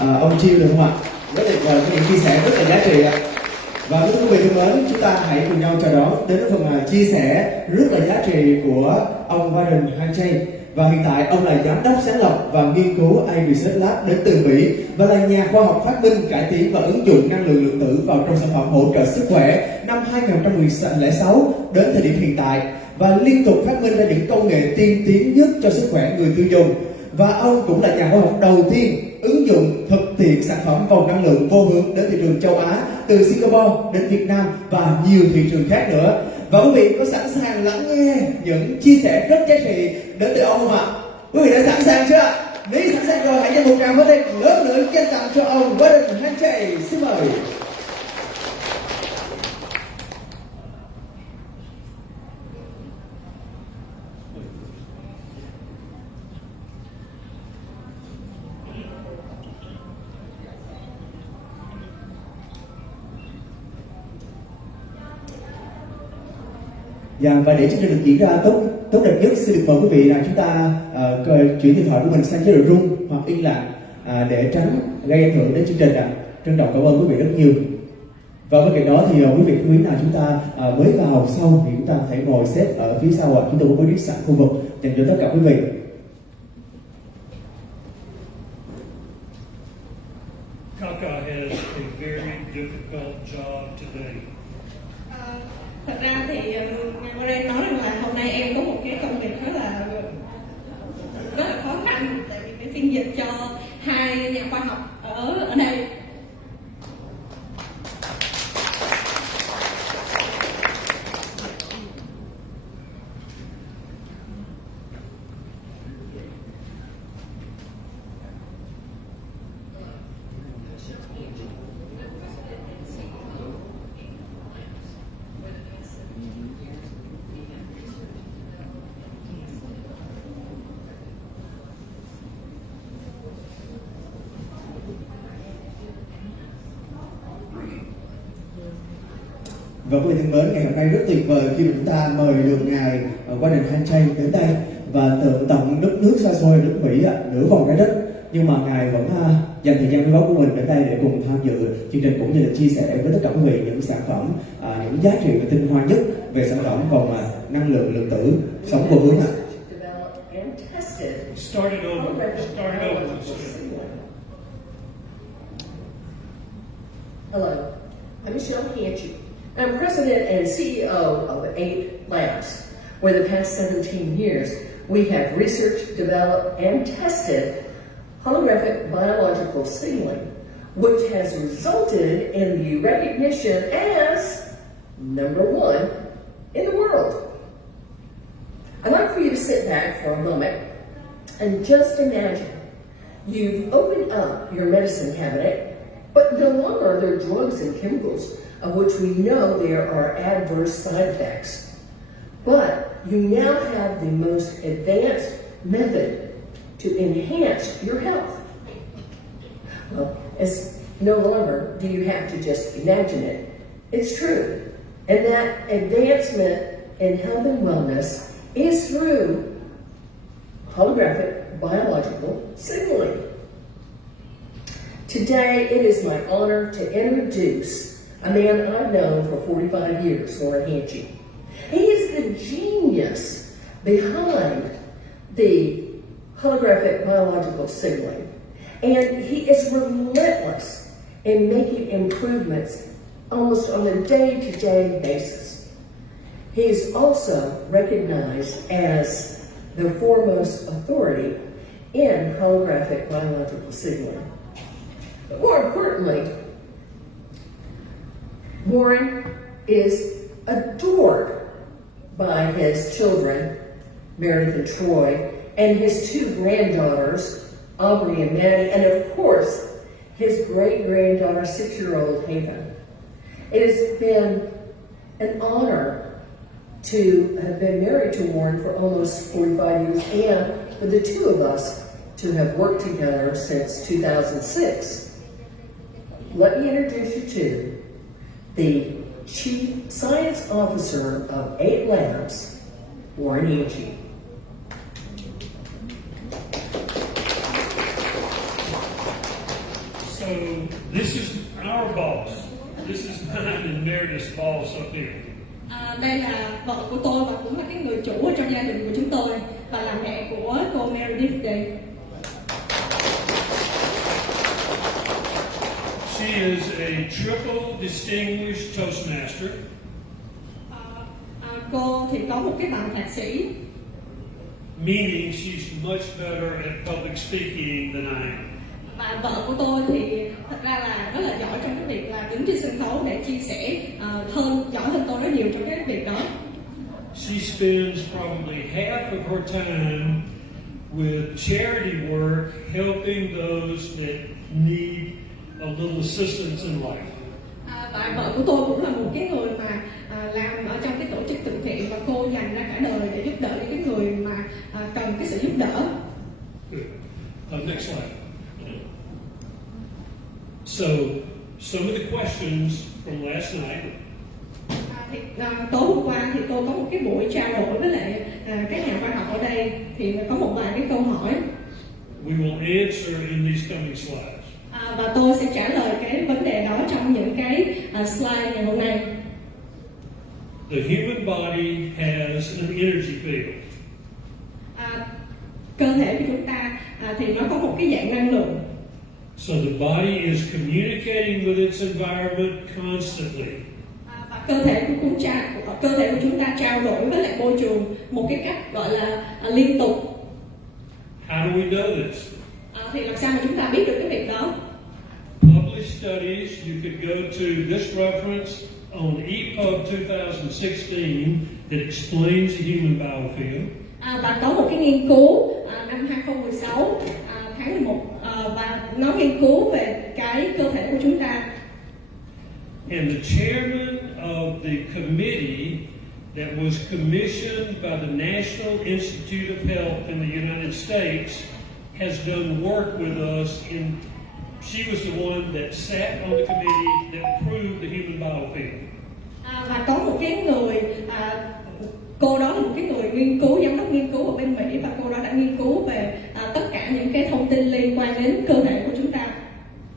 ông Chiêu được không ạ? Rất tuyệt vời, có những chia sẻ rất là giá trị ạ. Và quý vị thân mến, chúng ta hãy cùng nhau chào đón đến với phần chia sẻ rất là giá trị của ông Hancheygiam. Và hiện tại ông là giám đốc sáng lập và nghiên cứu Bightresearch Lab đến từ Mỹ và là nhà khoa học phát minh, cải tiến và ứng dụng năng lượng lượng tử vào trong sản phẩm hỗ trợ sức khỏe năm 2006 đến thời điểm hiện tại, và liên tục phát minh ra những công nghệ tiên tiến nhất cho sức khỏe người tiêu dùng. Và ông cũng là nhà khoa học đầu tiên ứng dụng thực tiễn sản phẩm vòng năng lượng vô hướng đến thị trường châu Á, từ Singapore đến Việt Nam và nhiều thị trường khác nữa. Và quý vị có sẵn sàng lắng nghe những chia sẻ rất giá trị đến từ ông không ạ? Quý vị đã sẵn sàng chưa? Nếu sẵn sàng rồi, hãy dành một tràng pháo tay lớn nữa chân tặng cho ông Hancheygiam. Xin mời. Và để chương trình được diễn ra tốt đẹp nhất, xin được mời quý vị là chúng ta chuyển điện thoại của mình sang chế độ rung hoặc yên lặng để tránh gây ảnh hưởng đến chương trình ạ. Trân trọng cảm ơn quý vị rất nhiều. Và bên cạnh đó thì quý vị quý nào chúng ta mới vào sau thì chúng ta phải ngồi xếp ở phía sau ạ. Chúng tôi có bố trí sẵn khu vực dành cho tất cả quý vị. Kaka has a very difficult job today. Thật ra thì Warren nói rằng là hôm nay em có một cái công việc rất là khó khăn, tại vì phải phiên dịch cho hai nhà khoa học ở đây. Và quý vị thân mến, ngày hôm nay rất tuyệt vời khi chúng ta mời được ngài Hancheygiam đến đây và từ tận đất nước xa xôi nước Mỹ nửa vòng trái đất, nhưng mà ngài vẫn dành thời gian quý báu của mình đến đây để cùng tham dự chương trình cũng như là chia sẻ với tất cả quý vị những sản phẩm, những giá trị và tinh hoa nhất về sản phẩm vòng năng lượng lượng tử sống vô hướng ạ. Started over. Hello, I'm Hancheygiam. I'm president and CEO of 8 Labs, where the past 17 years we have researched, developed, and tested holographic biological signaling, which has resulted in the recognition as #1 in the world. I'd like for you to sit back for a moment and just imagine you've opened up your medicine cabinet, but no longer are there drugs and chemicals of which we know there are adverse side effects. But you now have the most advanced method to enhance your health. Well, it's no longer do you have to just imagine it. It's true. And that advancement in health and wellness is through holographic biological signaling. Today, it is my honor to introduce a man I've known for 45 years, Hancheygiam. He is the genius behind the holographic biological signaling, and he is relentless in making improvements almost on a day-to-day basis. He is also recognized as the foremost authority in holographic biological signaling. But more importantly, Warren is adored by his children, Meredith and Troy, and his 2 granddaughters, Aubrey and Maddie, and of course, his great-granddaughter, 6-year-old Haven. It has been an honor to have been married to Warren for almost 45 years, and for the 2 of us to have worked together since 2006. Let me introduce you to the Chief Science Officer of 8 Labs, Hancheygiam. So this is our boss. This is mine and Meredith's boss up here. Đây là vợ của tôi và cũng là cái người chủ ở trong gia đình của chúng tôi và là mẹ của cô Meredith đây. She is a triple distinguished Toastmaster. Cô thì có một cái bằng thạc sĩ, Meaning she's much better at public speaking than I am. và vợ của tôi thì thật ra là rất là giỏi trong cái việc là đứng trên sân khấu để chia sẻ, giỏi hơn tôi rất nhiều trong cái việc đó. She spends probably half of her time with charity work, helping those that need a little assistance in life. Và vợ của tôi cũng là một cái người mà làm ở trong cái tổ chức từ thiện và cô dành ra cả đời để giúp đỡ những cái người mà cần cái sự giúp đỡ. Next slide. So, some of the questions from last night. Tối hôm qua thì tôi có một cái buổi trao đổi với lại các nhà khoa học ở đây thì có một vài cái câu hỏi. We will answer in these coming slides. Và tôi sẽ trả lời cái vấn đề đó trong những cái slide ngày hôm nay. The human body has an energy field. Cơ thể của chúng ta thì nó có một cái dạng năng lượng. So the body is communicating with its environment constantly. Và cơ thể của chúng ta trao đổi với lại môi trường một cái cách gọi là liên tục. How do we know this? Thì làm sao mà chúng ta biết được cái việc đó? Published studies, you could go to this reference on EPUB 2016 that explains the human biofield. Và có một cái nghiên cứu năm 2016 tháng 11 và nó nghiên cứu về cái cơ thể của chúng ta. And the chairman of the committee that was commissioned by the National Institute of Health in the United States has done work with us she was the one that sat on the committee that proved the human biofield. Và có một cái người, cô đó là một cái người nghiên cứu, giám đốc nghiên cứu ở bên Mỹ và cô đó đã nghiên cứu về tất cả những cái thông tin liên quan đến cơ thể của chúng ta.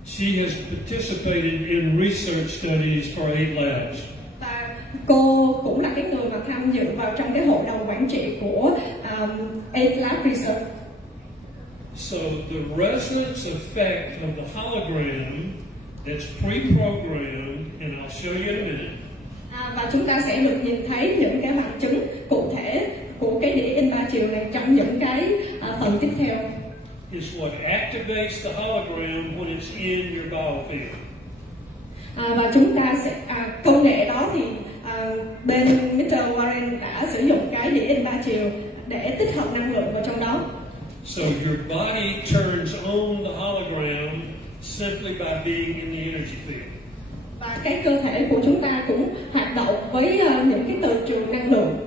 She has participated in research studies for 8 labs. Và cô cũng là cái người mà tham dự vào trong cái hội đồng quản trị của 8 Lap Research. So the resonance effect of the hologram that's pre-programmed, and I'll show you in a minute. Và chúng ta sẽ được nhìn thấy những cái bằng chứng cụ thể của cái đĩa in 3 chiều này trong những cái phần tiếp theo. Is what activates the hologram when it's in your biofield. Và chúng ta sẽ công nghệ đó thì bên Mr. Warren đã sử dụng cái đĩa in 3 chiều để tích hợp năng lượng vào trong đó. So your body turns on the hologram simply by being in the energy field. Và cái cơ thể của chúng ta cũng hoạt động với những cái từ trường năng lượng.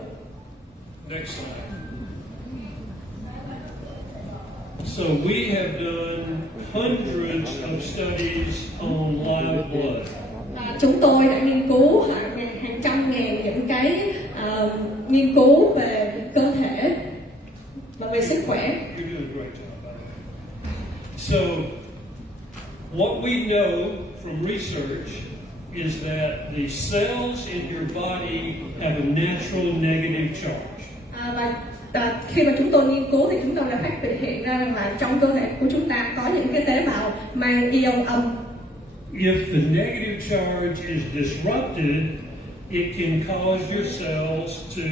Next slide. So we have done hundreds of studies on live blood. Chúng tôi đã nghiên cứu hàng trăm ngàn những cái nghiên cứu về cơ thể và về sức khỏe. You're doing a great job, by the way. So, what we know from research is that the cells in your body have a natural negative charge. Và khi mà chúng tôi nghiên cứu thì chúng tôi đã phát hiện ra rằng là trong cơ thể của chúng ta có những cái tế bào mang ion âm. If the negative charge is disrupted, it can cause your cells to,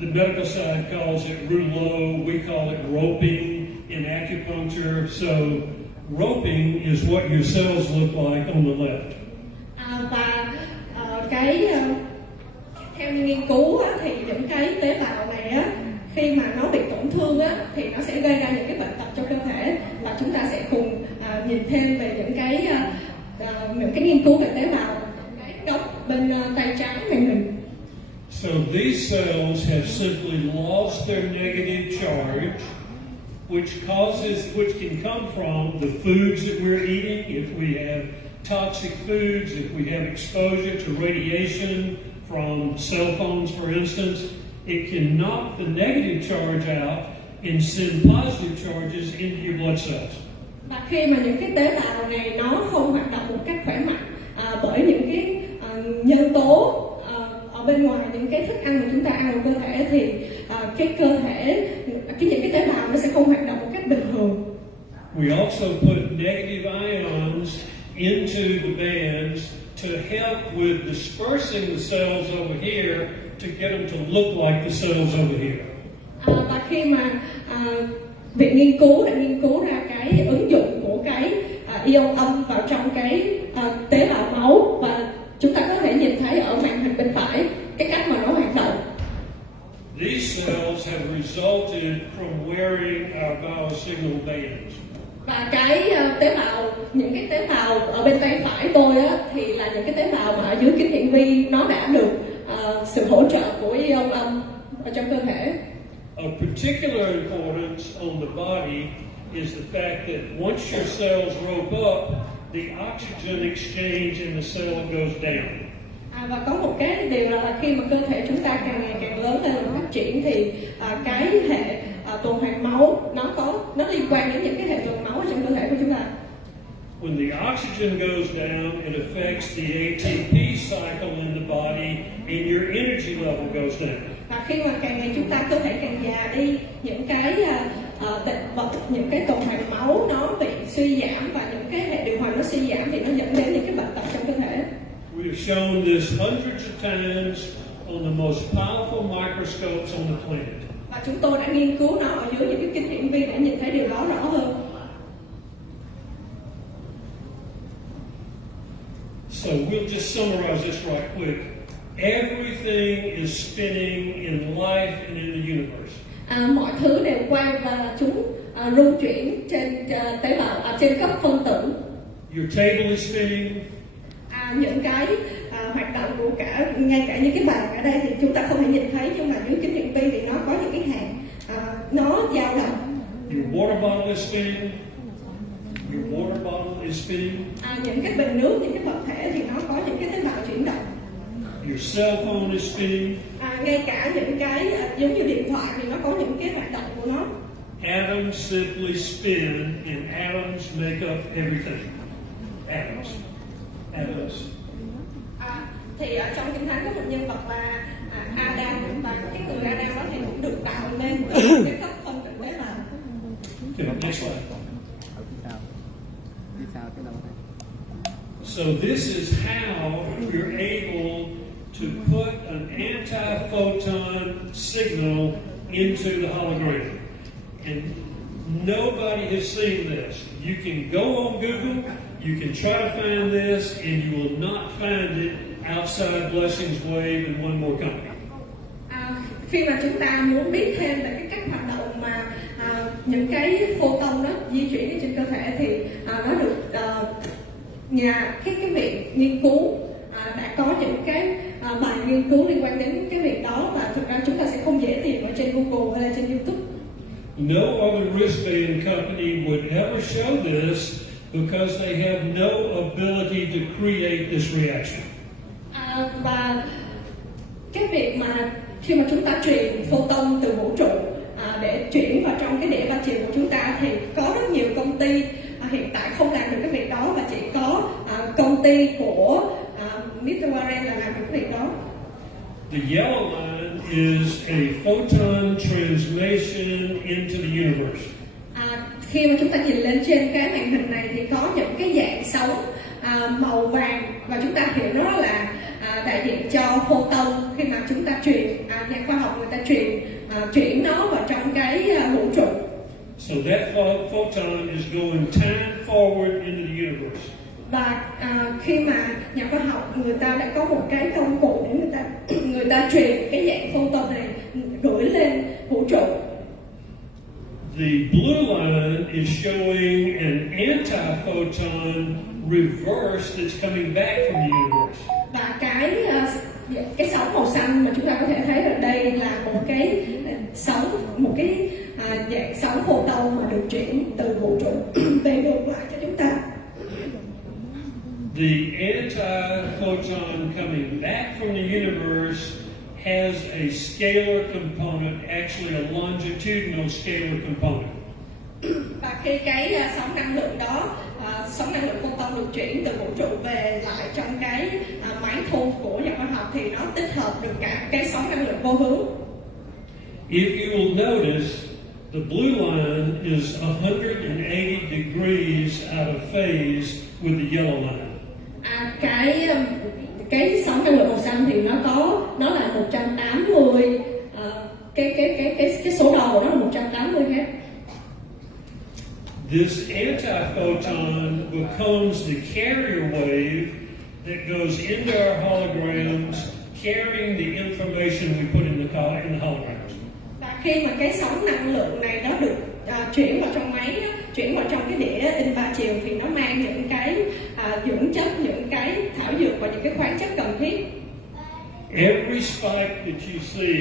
the medical side calls it rouleau, we call it roping in acupuncture. So roping is what your cells look like on the left. Theo như nghiên cứu thì những cái tế bào này khi mà nó bị tổn thương thì nó sẽ gây ra những cái bệnh tật cho cơ thể, và chúng ta sẽ cùng nhìn thêm về những cái nghiên cứu về tế bào cái góc bên tay trái màn hình. So these cells have simply lost their negative charge, which can come from the foods that we're eating. If we have toxic foods, if we have exposure to radiation from cell phones, for instance, it can knock the negative charge out and send positive charges into your blood cells. Và khi mà những cái tế bào này nó không hoạt động một cách khỏe mạnh bởi những cái nhân tố ở bên ngoài, những cái thức ăn mà chúng ta ăn vào cơ thể, thì cái cơ thể, những cái tế bào nó sẽ không hoạt động một cách bình thường. We also put negative ions into the bands to help with dispersing the cells over here to get them to look like the cells over here. Và khi mà viện nghiên cứu đã nghiên cứu ra cái ứng dụng của cái ion âm vào trong cái tế bào máu, và chúng ta có thể nhìn thấy ở màn hình bên phải cái cách mà nó hoạt động. These cells have resulted from wearing our biosignal bands. Và cái tế bào, những cái tế bào ở bên tay phải tôi á, thì là những cái tế bào mà ở dưới kính hiển vi nó đã được sự hỗ trợ của ion âm ở trong cơ thể. Of particular importance on the body is the fact that once your cells rope up, the oxygen exchange in the cell goes down. Và có một cái điều là khi mà cơ thể chúng ta càng ngày càng lớn lên và phát triển, thì cái hệ tuần hoàn máu nó liên quan đến những cái hệ tuần máu ở trong cơ thể của chúng ta. When the oxygen goes down, it affects the ATP cycle in the body, and your energy level goes down. Và khi mà càng ngày chúng ta cơ thể càng già đi, những cái những cái tuần hoàn máu nó bị suy giảm, và những cái hệ điều hòa nó suy giảm, thì nó dẫn đến những cái bệnh tật trong cơ thể. We have shown this hundreds of times on the most powerful microscopes on the planet. Và chúng tôi đã nghiên cứu nó ở dưới những cái kính hiển vi để nhìn thấy điều đó rõ hơn. So we'll just summarize this right quick. Everything is spinning in life and in the universe. Mọi thứ đều quay và chúng rung chuyển trên tế bào, trên cấp phân tử. Your table is spinning. Những cái hoạt động của ngay cả những cái bàn ở đây thì chúng ta không thể nhìn thấy, nhưng mà dưới kính hiển vi thì nó có những cái hạt nó dao động. Your water bottle is spinning. Your water bottle is spinning. Những cái bình nước, những cái vật thể thì nó có những cái tế bào chuyển động. Your cell phone is spinning. Ngay cả những cái giống như điện thoại thì nó có những cái hoạt động của nó. Atoms simply spin, and atoms make up everything. Atoms. Thì ở trong Kinh Thánh có một nhân vật là Adam, và cái người Adam đó thì cũng được tạo nên từ cái cấp phân tử tế bào. Next slide. So this is how you're able to put an anti-photon signal into the hologram. And nobody has seen this. You can go on Google, you can try to find this, and you will not find it outside Blessings Wave and one more company. Khi mà chúng ta muốn biết thêm về cái cách hoạt động mà những cái photon đó di chuyển ở trên cơ thể, thì nó được cái viện nghiên cứu đã có những cái bài nghiên cứu liên quan đến cái việc đó, và thực ra chúng ta sẽ không dễ tìm ở trên Google hay là trên YouTube. No other wristband company would ever show this because they have no ability to create this reaction. Và cái việc mà khi mà chúng ta truyền photon từ vũ trụ để chuyển vào trong cái đĩa ba chiều của chúng ta, thì có rất nhiều công ty hiện tại không làm được cái việc đó, và chỉ có công ty của Mr. Warren là làm được cái việc đó. The yellow line is a photon transmission into the universe. Khi mà chúng ta nhìn lên trên cái màn hình này thì có những cái dạng sóng màu vàng, và chúng ta hiểu nó là đại diện cho photon. Khi mà chúng ta truyền, nhà khoa học người ta chuyển nó vào trong cái vũ trụ. So that photon is going time forward into the universe. Và khi mà nhà khoa học người ta đã có một cái công cụ để người ta truyền cái dạng photon này gửi lên vũ trụ. The blue line is showing an anti-photon reverse that's coming back from the universe. Và cái sóng màu xanh mà chúng ta có thể thấy ở đây là một cái sóng, một cái dạng sóng photon mà được chuyển từ vũ trụ về ngược lại cho chúng ta. The anti-photon coming back from the universe has a scalar component, actually a longitudinal scalar component. Và khi cái sóng năng lượng đó, sóng năng lượng photon được chuyển từ vũ trụ về lại trong cái máy thu của nhà khoa học thì nó tích hợp được cả cái sóng năng lượng vô hướng. If you will notice, the blue line is 180 degrees out of phase with the yellow line. Cái sóng năng lượng màu xanh thì nó là 180, cái số đầu của nó là 180 Hz. This antiphoton becomes the carrier wave that goes into our holograms, carrying the information we put in the holograms. Và khi mà cái sóng năng lượng này nó được chuyển vào trong máy, chuyển vào trong cái đĩa in 3 chiều thì nó mang những cái dưỡng chất, những cái thảo dược và những cái khoáng chất cần thiết. Every spike that you see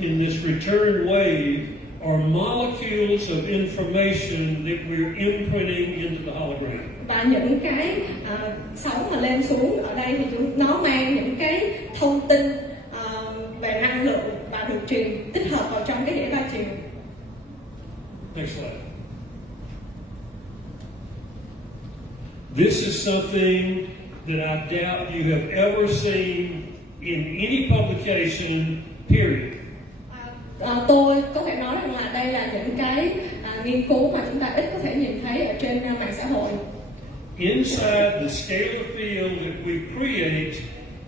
in this return wave are molecules of information that we're imprinting into the hologram. Và những cái sóng mà lên xuống ở đây thì nó mang những cái thông tin về năng lượng và được truyền tích hợp vào trong cái đĩa 3 chiều. Next slide. This is something that I doubt you have ever seen in any publication, period. Tôi có thể nói rằng là đây là những cái nghiên cứu mà chúng ta ít có thể nhìn thấy ở trên mạng xã hội. Inside the scalar field that we create,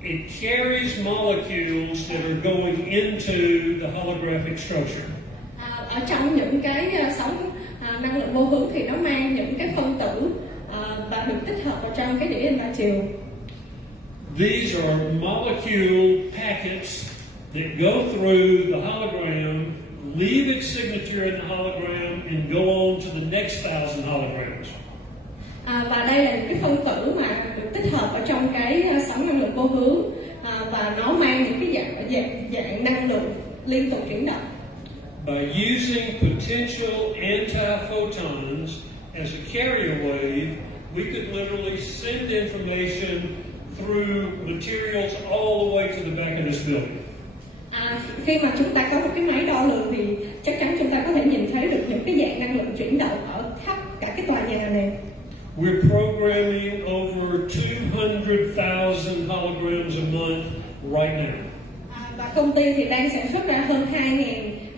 it carries molecules that are going into the holographic structure. Ở trong những cái sóng năng lượng vô hướng thì nó mang những cái phân tử và được tích hợp vào trong cái đĩa in 3 chiều. These are molecule packets that go through the hologram, leave its signature in the hologram, and go on to the next 1,000 holograms. Và đây là những cái phân tử mà được tích hợp ở trong cái sóng năng lượng vô hướng và nó mang những cái dạng năng lượng liên tục chuyển động. By using potential antiphotons as a carrier wave, we could literally send information through materials all the way to the back of this building. Khi mà chúng ta có một cái máy đo lường thì chắc chắn chúng ta có thể nhìn thấy được những cái dạng năng lượng chuyển động ở khắp cả cái tòa nhà này. We're programming over 200,000 holograms a month right now. Và công ty thì đang sản xuất ra hơn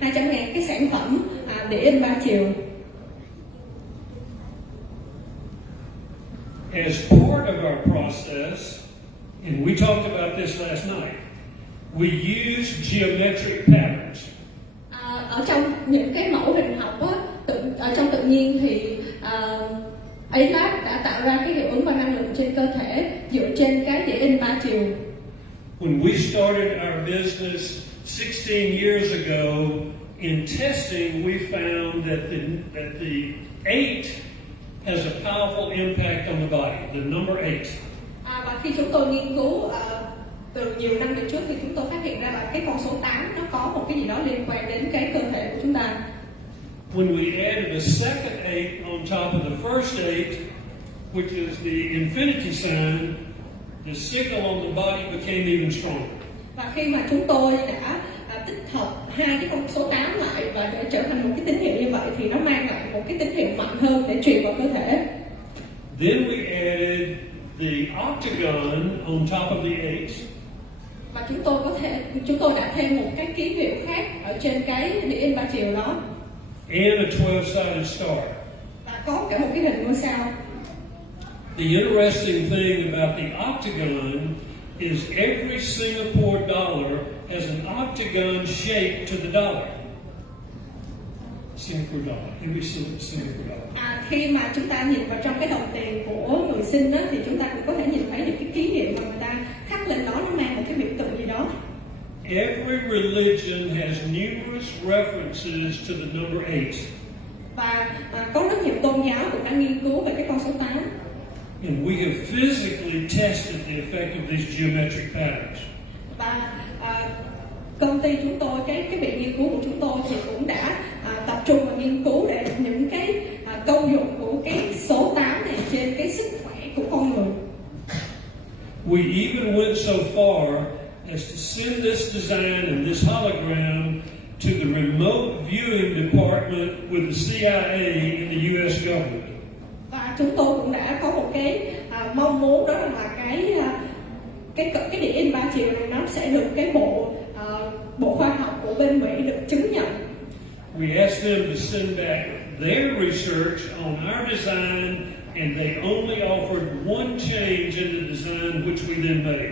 200.000 cái sản phẩm để in 3 chiều. As part of our process, and we talked about this last night, we use geometric patterns. Ở trong những cái mẫu hình học ở trong tự nhiên thì Lap đã tạo ra cái hiệu ứng và năng lượng trên cơ thể dựa trên cái đĩa in 3 chiều. When we started our business 16 years ago, in testing we found that the 8 has a powerful impact on the body, the number 8. Và khi chúng tôi nghiên cứu từ nhiều năm về trước thì chúng tôi phát hiện ra là cái con số 8 nó có một cái gì đó liên quan đến cái cơ thể của chúng ta. When we added a second 8 on top of the first 8, which is the infinity sign, the signal on the body became even stronger. Và khi mà chúng tôi đã tích hợp hai cái con số 8 lại và để trở thành một cái tín hiệu như vậy thì nó mang lại một cái tín hiệu mạnh hơn để truyền vào cơ thể. Then we added the octagon on top of the 8. Và chúng tôi đã thêm một cái ký hiệu khác ở trên cái đĩa in 3 chiều đó. And a 12-sided star. Và có cả một cái hình ngôi sao. The interesting thing about the octagon is every Singapore dollar has an octagon shape to the dollar. Singapore dollar. Every Singapore dollar. Khi mà chúng ta nhìn vào trong cái đồng tiền của người Sinh đó, thì chúng ta cũng có thể nhìn thấy được cái ký hiệu mà người ta khắc lên đó, nó mang một cái biểu tượng gì đó. Every religion has numerous references to the number 8. Và có rất nhiều tôn giáo cũng đã nghiên cứu về cái con số 8. And we have physically tested the effect of these geometric patterns. Và công ty chúng tôi, cái viện nghiên cứu của chúng tôi thì cũng đã tập trung vào nghiên cứu để những cái công dụng của cái số 8 này trên cái sức khỏe của con người. We even went so far as to send this design and this hologram to the remote viewing department with the CIA in the U.S. government. Và chúng tôi cũng đã có một cái mong muốn, đó là cái địa in 3 chiều này nó sẽ được cái bộ khoa học của bên Mỹ được chứng nhận. We asked them to send back their research on our design, and they only offered one change in the design, which we then made.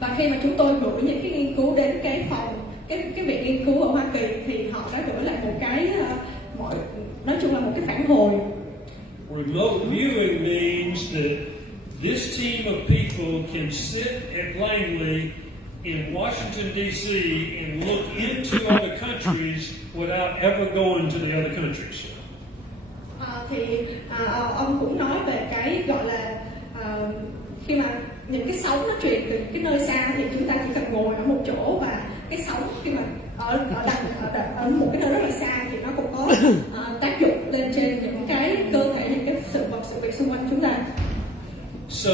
Và khi mà chúng tôi gửi những cái nghiên cứu đến cái phòng, cái viện nghiên cứu ở Hoa Kỳ, thì họ đã gửi lại một cái nói chung là một cái phản hồi. Remote viewing means that this team of people can sit at Langley in Washington, D.C. and look into other countries without ever going to the other countries. Ông cũng nói về cái gọi là khi mà những cái sóng nó truyền từ cái nơi xa thì chúng ta chỉ cần ngồi ở một chỗ, và cái sóng khi mà ở một cái nơi rất là xa thì nó cũng có tác dụng lên trên những cái cơ thể, những cái sự việc xung quanh chúng ta. So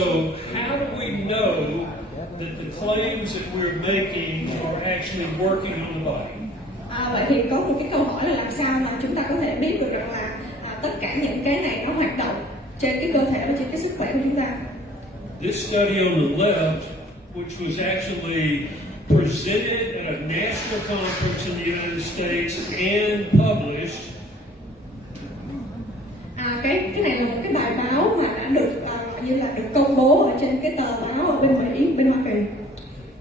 how do we know that the claims that we're making are actually working on the body? Vậy thì có một cái câu hỏi là làm sao mà chúng ta có thể biết được rằng là tất cả những cái này nó hoạt động trên cái cơ thể và trên cái sức khỏe của chúng ta. This study on the left, which was actually presented at a national conference in the United States and published. Cái này là một cái bài báo mà đã được như là được công bố ở trên cái tờ báo ở bên Mỹ, bên Hoa Kỳ.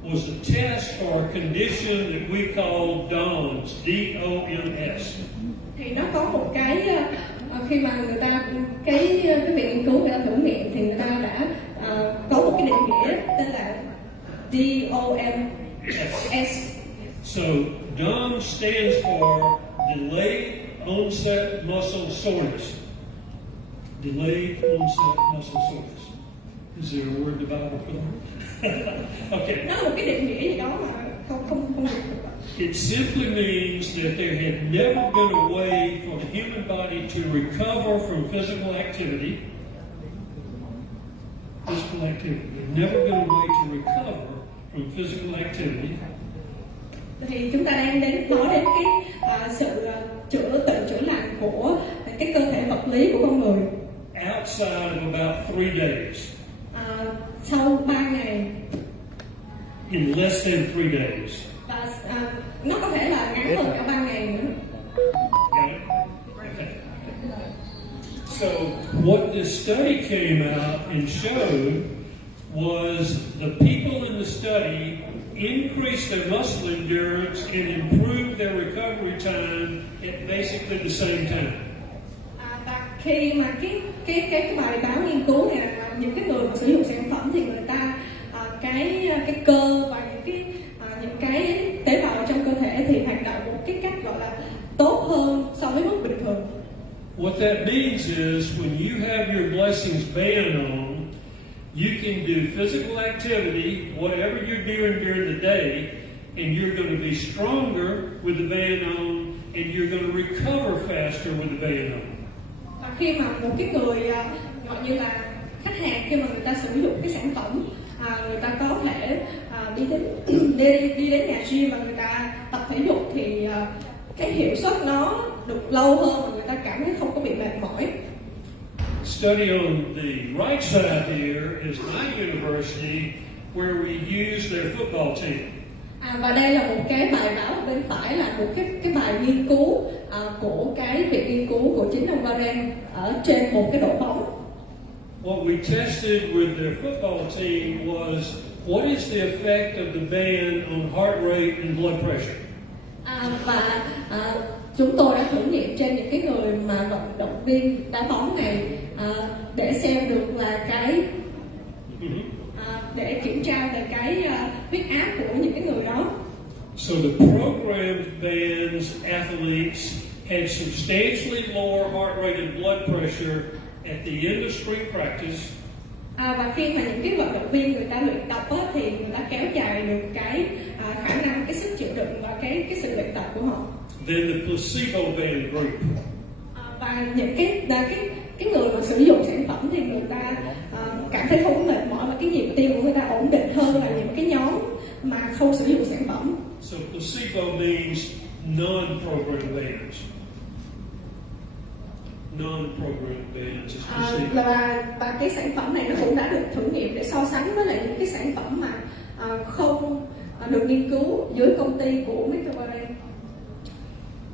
Was a test for a condition that we call DOMS, D-O-M-S. Thì nó có một cái khi mà người ta cái viện nghiên cứu người ta thử nghiệm thì người ta đã có một cái định nghĩa tên là DOMS. So DOMS stands for Delayed Onset Muscle Soreness. Delayed Onset Muscle Soreness. Is there a word in the Bible for that? Okay. Nó là một cái định nghĩa gì đó mà không được. It simply means that there had never been a way for the human body to recover from physical activity. Physical activity. There's never been a way to recover from physical activity. Thì chúng ta đang nói đến cái sự tự chữa lành của cái cơ thể vật lý của con người. Outside of about 3 days. Sau 3 ngày. In less than 3 days. Và nó có thể là ngắn hơn cả 3 ngày nữa. Okay. So what this study came out and showed was the people in the study increased their muscle endurance and improved their recovery time at basically the same time. Và khi mà cái bài báo nghiên cứu này là những cái người mà sử dụng sản phẩm thì người ta cái cơ và những cái tế bào trong cơ thể thì hoạt động một cái cách gọi là tốt hơn so với mức bình thường. What that means is when you have your blessings band on, you can do physical activity, whatever you're doing during the day, and you're going to be stronger with the band on, and you're going to recover faster with the band on. Và khi mà một cái người gọi như là khách hàng, khi mà người ta sử dụng cái sản phẩm, người ta có thể đi đến nhà gym và người ta tập thể dục thì cái hiệu suất nó được lâu hơn và người ta cảm thấy không có bị mệt mỏi. Study on the right side here is my university where we use their football team. Và đây là một cái bài báo ở bên phải là một cái bài nghiên cứu của cái viện nghiên cứu của chính ông Warren ở trên một cái đội bóng. What we tested with their football team was what is the effect of the band on heart rate and blood pressure. Và chúng tôi đã thử nghiệm trên những cái người mà vận động viên đá bóng này để xem được là cái để kiểm tra về cái huyết áp của những cái người đó. So the programmed band's athletes had substantially lower heart rate and blood pressure at the end of spring practice. Và khi mà những cái vận động viên người ta luyện tập thì người ta kéo dài được cái khả năng, cái sức chịu đựng và cái sự luyện tập của họ. Then the placebo band group. Và những cái người mà sử dụng sản phẩm thì người ta cảm thấy không có mệt mỏi và cái nhịp tim của người ta ổn định hơn là những cái nhóm mà không sử dụng sản phẩm. So placebo means non-program bands. Non-program bands is perceived. Và cái sản phẩm này nó cũng đã được thử nghiệm để so sánh với lại những cái sản phẩm mà không được nghiên cứu dưới công ty của Mr. Warren.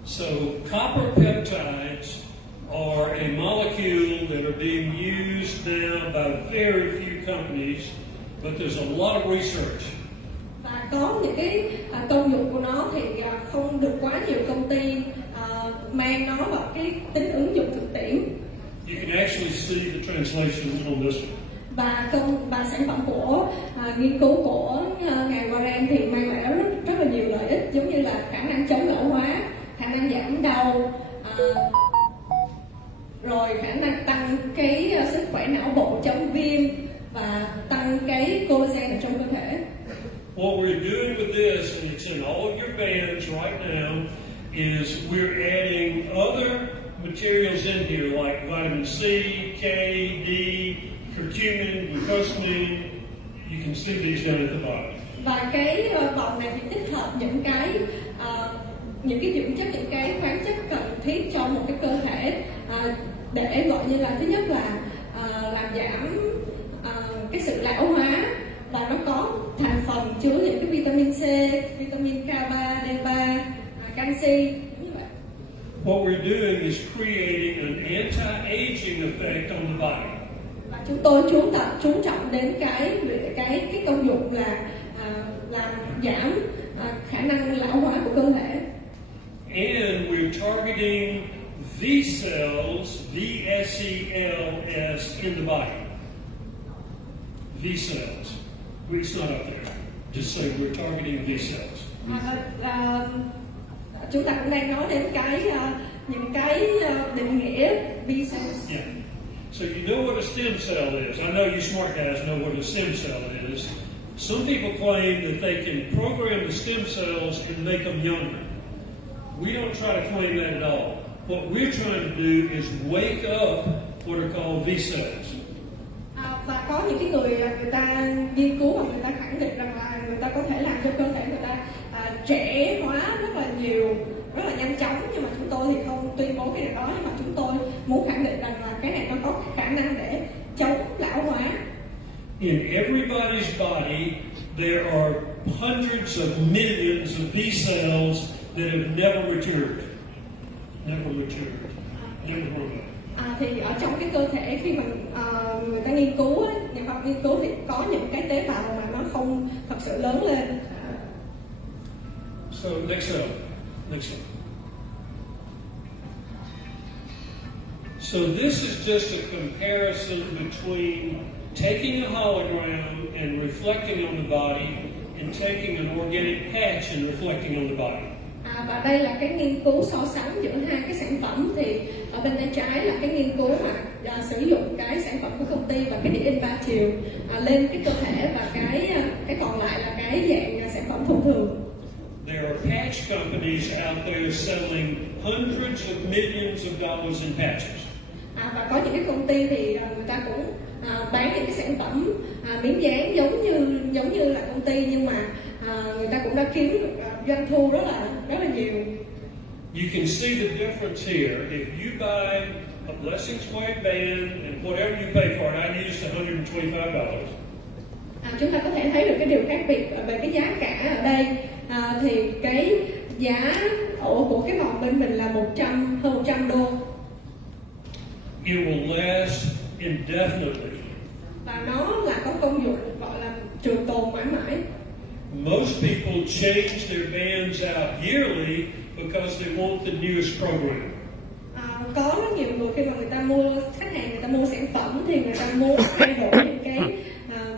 So copper peptides are a molecule that are being used now by very few companies, but there's a lot of research. Và có những cái công dụng của nó thì không được quá nhiều công ty mang nó vào cái tính ứng dụng thực tiễn. You can actually see the translation on this one. Và sản phẩm của nghiên cứu của ngài Warren thì mang lại rất là nhiều lợi ích, giống như là khả năng chống lão hóa, khả năng giảm đau, rồi khả năng tăng cái sức khỏe não bộ, chống viêm và tăng cái collagen ở trong cơ thể. What we're doing with this, and it's in all of your bands right now, is we're adding other materials in here like vitamin C, K, D, curcumin, glucosamine. You can see these down at the bottom. Và cái bọc này thì tích hợp những cái dưỡng chất, những cái khoáng chất cần thiết cho một cái cơ thể để gọi như là thứ nhất là làm giảm cái sự lão hóa, và nó có thành phần chứa những cái vitamin C, vitamin K3, D3, canxi như vậy. What we're doing is creating an anti-aging effect on the body. Và chúng tôi chú trọng đến cái công dụng là làm giảm khả năng lão hóa của cơ thể. And we're targeting V cells, V-S-E-L-S, in the body. V cells. It's not up there. Just say we're targeting V cells. Chúng ta cũng đang nói đến những cái định nghĩa V cells. Yeah. So you know what a stem cell is. I know you smart guys know what a stem cell is. Some people claim that they can program the stem cells and make them younger. We don't try to claim that at all. What we're trying to do is wake up what are called V cells. Và có những cái người ta nghiên cứu và người ta khẳng định rằng là người ta có thể làm cho cơ thể người ta trẻ hóa rất là nhiều, rất là nhanh chóng, nhưng mà chúng tôi thì không tuyên bố cái điều đó, nhưng mà chúng tôi muốn khẳng định rằng là cái này nó có khả năng để chống lão hóa. In everybody's body, there are hundreds of millions of B cells that have never matured. Never matured. Never grown up. Thì ở trong cái cơ thể khi mà người ta nghiên cứu, nhà khoa học nghiên cứu thì có những cái tế bào mà nó không thật sự lớn lên. So next up. So this is just a comparison between taking a hologram and reflecting on the body and taking an organic patch and reflecting on the body. Và đây là cái nghiên cứu so sánh giữa hai cái sản phẩm, thì ở bên tay trái là cái nghiên cứu mà sử dụng cái sản phẩm của công ty và cái đĩa in 3 chiều lên cái cơ thể, và cái còn lại là cái dạng sản phẩm thông thường. There are patch companies out there selling hundreds of millions of dollars in patches. Và có những cái công ty thì người ta cũng bán những cái sản phẩm miếng dán giống như là công ty, nhưng mà người ta cũng đã kiếm được doanh thu rất là nhiều. You can see the difference here. If you buy a Blessings White band and whatever you pay for it, I used $125. Chúng ta có thể thấy được cái điều khác biệt về cái giá cả ở đây. Thì cái giá của cái vòng bên mình là hơn 100 đô. It will last indefinitely. Và nó là có công dụng gọi là trường tồn mãi mãi. Most people change their bands out yearly because they want the newest program. Có rất nhiều người khi mà khách hàng người ta mua sản phẩm thì người ta muốn thay đổi những cái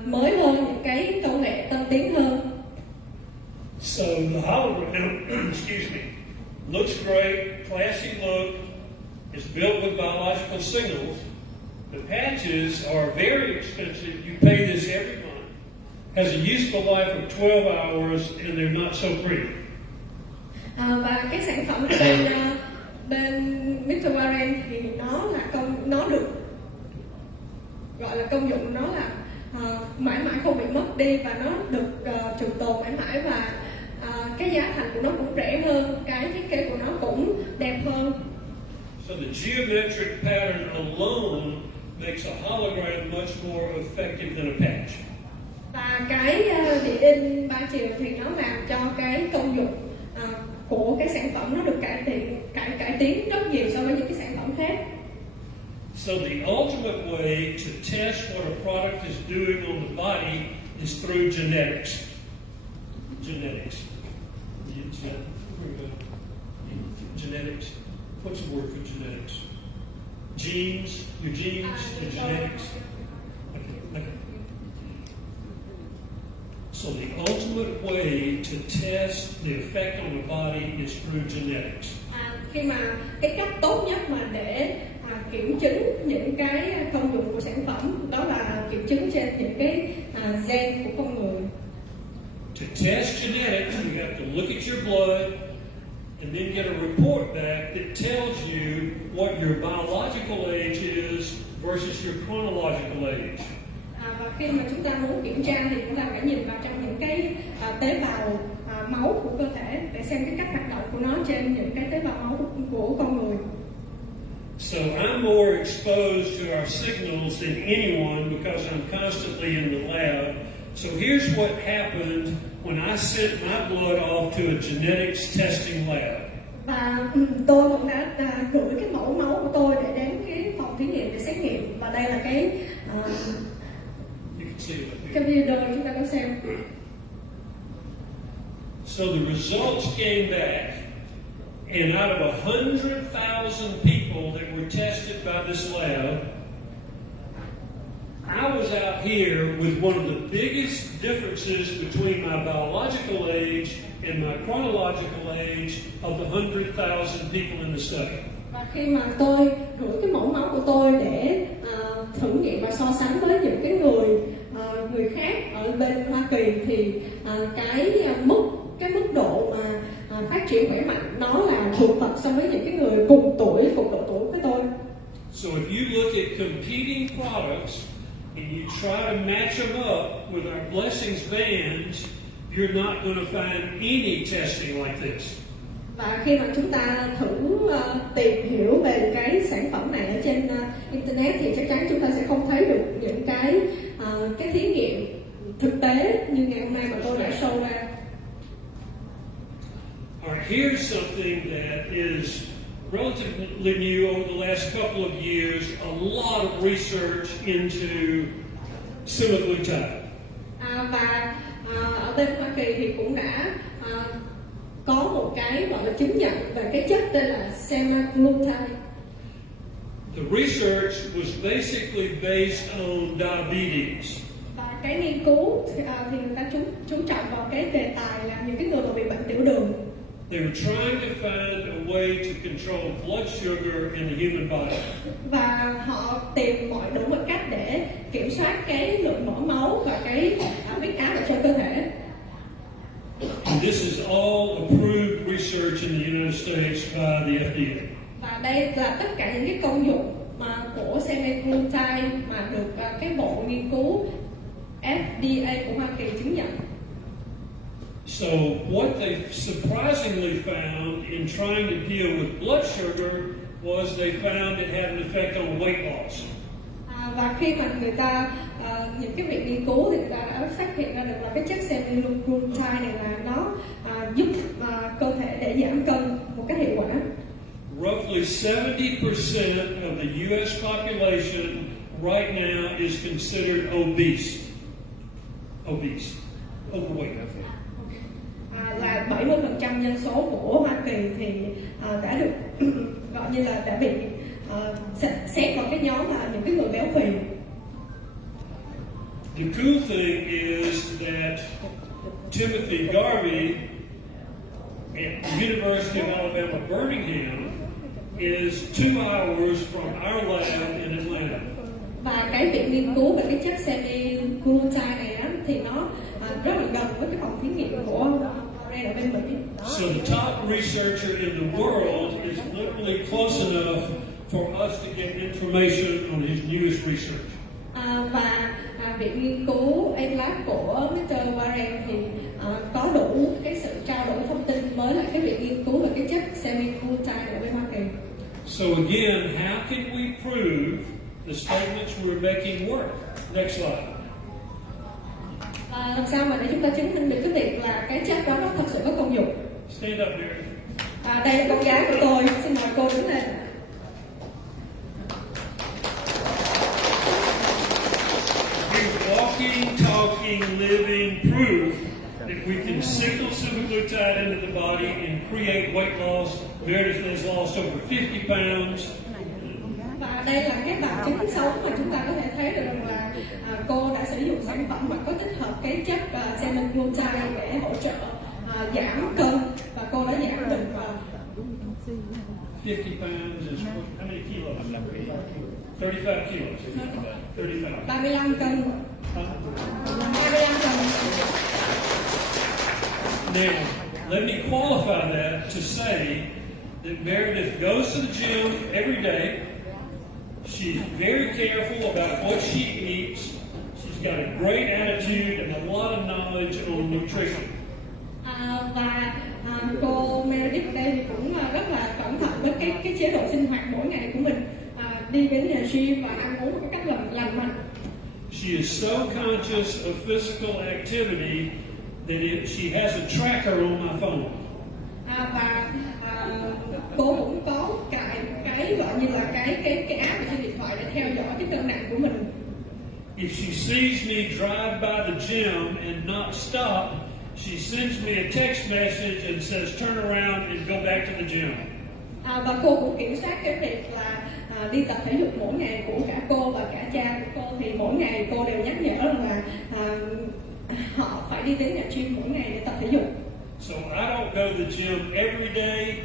mới hơn, những cái công nghệ tân tiến hơn. So the hologram, excuse me, looks great, classy look. It's built with biological signals. The patches are very expensive. You pay this every month. Has a useful life of 12 hours and they're not so pretty. Và cái sản phẩm bên Mr. Warren thì nó được gọi là công dụng, nó là mãi mãi không bị mất đi và nó được trường tồn mãi mãi, và cái giá thành của nó cũng rẻ hơn, cái thiết kế của nó cũng đẹp hơn. So the geometric pattern alone makes a hologram much more effective than a patch. Và cái địa in 3 chiều thì nó làm cho cái công dụng của cái sản phẩm nó được cải tiến rất nhiều so với những cái sản phẩm khác. So the ultimate way to test what a product is doing on the body is through genetics. Genetics. Genetics. What's the word for genetics? Genes. Your genes. Your genetics. Okay. So the ultimate way to test the effect on the body is through genetics. Khi mà cái cách tốt nhất mà để kiểm chứng những cái công dụng của sản phẩm đó là kiểm chứng trên những cái gen của con người. To test genetics, you have to look at your blood and then get a report back that tells you what your biological age is versus your chronological age. Và khi mà chúng ta muốn kiểm tra thì chúng ta phải nhìn vào trong những cái tế bào máu của cơ thể để xem cái cách hoạt động của nó trên những cái tế bào máu của con người. So I'm more exposed to our signals than anyone because I'm constantly in the lab. So here's what happened when I sent my blood off to a genetics testing lab. Và tôi cũng đã gửi cái mẫu máu của tôi để đến cái phòng thí nghiệm để xét nghiệm. Và đây là cái video chúng ta có xem. So the results came back, and out of 100,000 people that were tested by this lab, I was out here with one of the biggest differences between my biological age and my chronological age of the 100,000 people in the study. Và khi mà tôi gửi cái mẫu máu của tôi để thử nghiệm và so sánh với những cái người khác ở bên Hoa Kỳ thì cái mức độ mà phát triển khỏe mạnh nó là vượt bậc so với những cái người cùng độ tuổi với tôi. So if you look at competing products and you try to match them up with our blessings bands, you're not going to find any testing like this. Và khi mà chúng ta thử tìm hiểu về cái sản phẩm này ở trên internet thì chắc chắn chúng ta sẽ không thấy được những cái thí nghiệm thực tế như ngày hôm nay mà tôi đã show ra. Alright, here's something that is relatively new over the last couple of years. A lot of research into semaglutide. Và ở bên Hoa Kỳ thì cũng đã có một cái gọi là chứng nhận về cái chất tên là semaglutide. The research was basically based on diabetes. Và cái nghiên cứu thì người ta chú trọng vào cái đề tài là những cái người mà bị bệnh tiểu đường. They were trying to find a way to control blood sugar in the human body. Và họ tìm đủ mọi cách để kiểm soát cái lượng mỡ máu và cái huyết áp ở trong cơ thể. And this is all approved research in the United States by the FDA. Và đây là tất cả những cái công dụng của semaglutide mà được cái bộ nghiên cứu FDA của Hoa Kỳ chứng nhận. So what they surprisingly found in trying to deal with blood sugar was they found it had an effect on weight loss. Và khi mà người ta những cái việc nghiên cứu thì người ta đã phát hiện ra được là cái chất semaglutide này là nó giúp cơ thể để giảm cân một cách hiệu quả. Roughly 70% of the U.S. population right now is considered obese. Overweight. Là 70% dân số của Hoa Kỳ thì đã được gọi như là đã bị xét vào cái nhóm là những cái người béo phì. The cool thing is that Timothy Garvey at the University of Alabama, Birmingham, is 2 hours from our lab in Atlanta. Và cái việc nghiên cứu về cái chất semaglutide này á, thì nó rất là gần với cái phòng thí nghiệm của Ren ở bên Mỹ. So the top researcher in the world is literally close enough for us to get information on his newest research. Và viện nghiên cứu Lab của Mr. Warren thì có đủ cái sự trao đổi thông cái việc nghiên cứu về cái chất semaglutide ở bên Hoa Kỳ. So again, how can we prove the statements we're making work? Next slide. Làm sao mà để chúng ta chứng minh được cái việc là cái chất đó nó thật sự có công dụng? Stand up, Mary. Đây là con gái của tôi, xin mời cô đứng lên. We're walking, talking, living proof that we can signal semaglutide into the body and create weight loss. Meredith has lost over 50 pounds. Và đây là cái bằng chứng sống mà chúng ta có thể thấy được rằng là cô đã sử dụng sản phẩm mà có tích hợp cái chất semaglutide để hỗ trợ giảm cân, và cô đã giảm được 50 pounds is how many kilos? 35 kilos. 35. 35 cân. 35 cân. Now, let me qualify that to say that Meredith goes to the gym every day. She's very careful about what she eats. She's got a great attitude and a lot of knowledge on nutrition. Cô Meredith đây thì cũng rất là cẩn thận với cái chế độ sinh hoạt mỗi ngày của mình, đi đến nhà gym và ăn uống một cái cách lành mạnh. She is so conscious of physical activity that she has a tracker on my phone. Cô cũng có cái gọi như là cái app trên điện thoại để theo dõi cái cân nặng của mình. If she sees me drive by the gym and not stop, she sends me a text message and says turn around and go back to the gym. Và cô cũng kiểm soát cái việc là đi tập thể dục mỗi ngày của cả cô và cả cha của cô, thì mỗi ngày cô đều nhắc nhở rằng là họ phải đi đến nhà gym mỗi ngày để tập thể dục. So I don't go to the gym every day,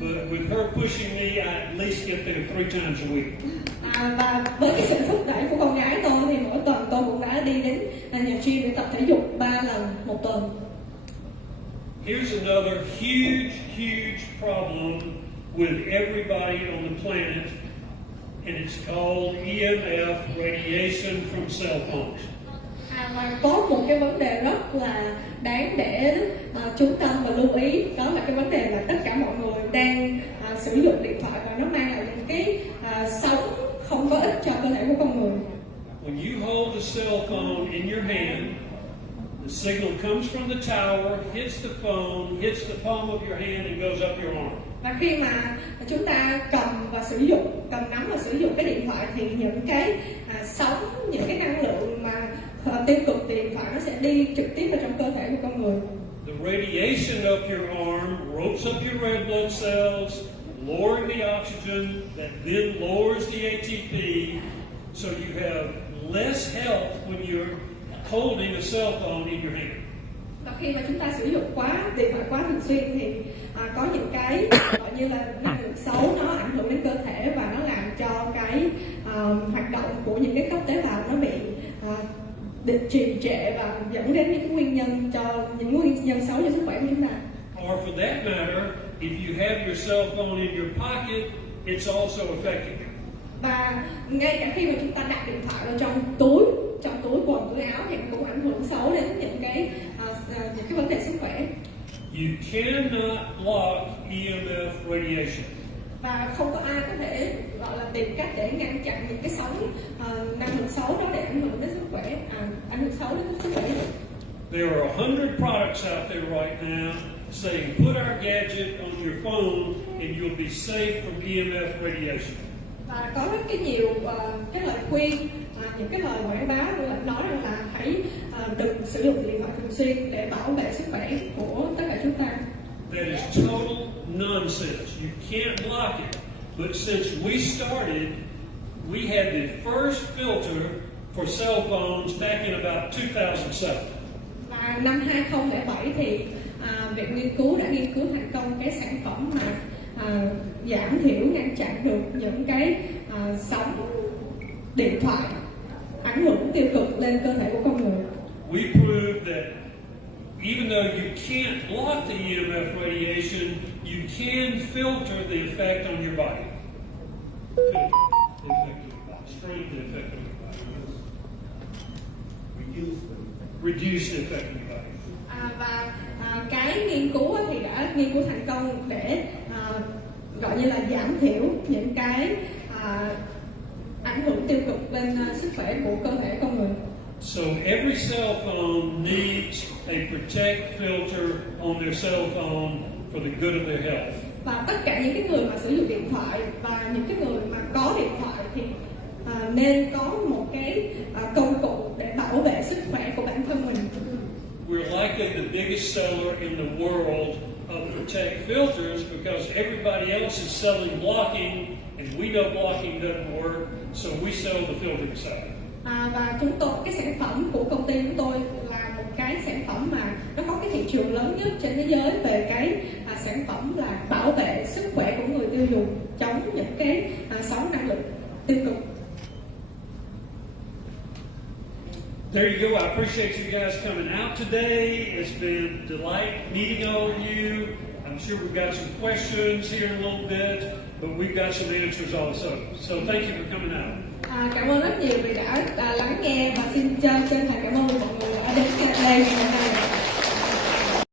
but with her pushing me, I at least get there 3 times a week. Và với cái sự thúc đẩy của con gái tôi thì mỗi tuần tôi cũng đã đi đến nhà gym để tập thể dục 3 lần một tuần. Here's another huge problem with everybody on the planet, and it's called EMF radiation from cell phones. Và có một cái vấn đề rất là đáng để chú tâm và lưu ý, đó là cái vấn đề là tất cả mọi người đang sử dụng điện thoại và nó mang lại những cái sóng không có ích cho cơ thể của con người. When you hold a cell phone in your hand, the signal comes from the tower, hits the phone, hits the palm of your hand and goes up your arm. Và khi mà chúng ta cầm nắm và sử dụng cái điện thoại thì những cái sóng, những cái năng lượng mà tiêu cực từ điện thoại nó sẽ đi trực tiếp vào trong cơ thể của con người. The radiation up your arm ropes up your red blood cells, lowering the oxygen that then lowers the ATP, so you have less health when you're holding a cell phone in your hand. Và khi mà chúng ta sử dụng điện thoại quá thường xuyên thì có những cái gọi như là năng lượng xấu nó ảnh hưởng đến cơ thể và nó làm cho cái hoạt động của những cái cấp tế bào nó bị trì trệ và dẫn đến những nguyên nhân xấu cho sức khỏe của chúng ta. Or for that matter, if you have your cell phone in your pocket, it's also affecting you. Và ngay cả khi mà chúng ta đặt điện thoại vào trong túi quần, túi áo thì cũng ảnh hưởng xấu đến những cái vấn đề sức khỏe. You cannot block EMF radiation. Và không có ai có thể gọi là tìm cách để ngăn chặn những cái sóng năng lượng xấu đó để ảnh hưởng đến sức khỏe, ảnh hưởng xấu đến sức khỏe. There are 100 products out there right now saying put our gadget on your phone and you'll be safe from EMF radiation. Và có rất nhiều cái lời khuyên, những cái lời quảng báo nói rằng là hãy đừng sử dụng điện thoại thường xuyên để bảo vệ sức khỏe của tất cả chúng ta. That is total nonsense. You can't block it. But since we started, we had the first filter for cell phones back in about 2007. Và năm 2007 thì viện nghiên cứu đã nghiên cứu thành công cái sản phẩm mà giảm thiểu, ngăn chặn được những cái sóng điện thoại ảnh hưởng tiêu cực lên cơ thể của con người. We proved that even though you can't block the EMF radiation, you can filter the effect on your body. Reduce the effect on your body. Và cái nghiên cứu thì đã nghiên cứu thành công gọi như là giảm thiểu những cái ảnh hưởng tiêu cực lên sức khỏe của cơ thể con người. So every cell phone needs a protect filter on their cell phone for the good of their health. Và tất cả những cái người mà sử dụng điện thoại và những cái người mà có điện thoại thì nên có một cái công cụ để bảo vệ sức khỏe của bản thân mình. We're likely the biggest seller in the world of protect filters because everybody else is selling blocking and we know blocking doesn't work, so we sell the filtering side. Và cái sản phẩm của công ty chúng tôi là một cái sản phẩm mà nó có cái thị trường lớn nhất trên thế giới về cái sản phẩm là bảo vệ sức khỏe của người tiêu dùng chống những cái sóng năng lượng tiêu cực. There you go. I appreciate you guys coming out today. It's been a delight meeting all of you. I'm sure we've got some questions here in a little bit, but we've got some answers also. So thank you for coming out. Cảm ơn rất nhiều vì đã lắng nghe và xin chân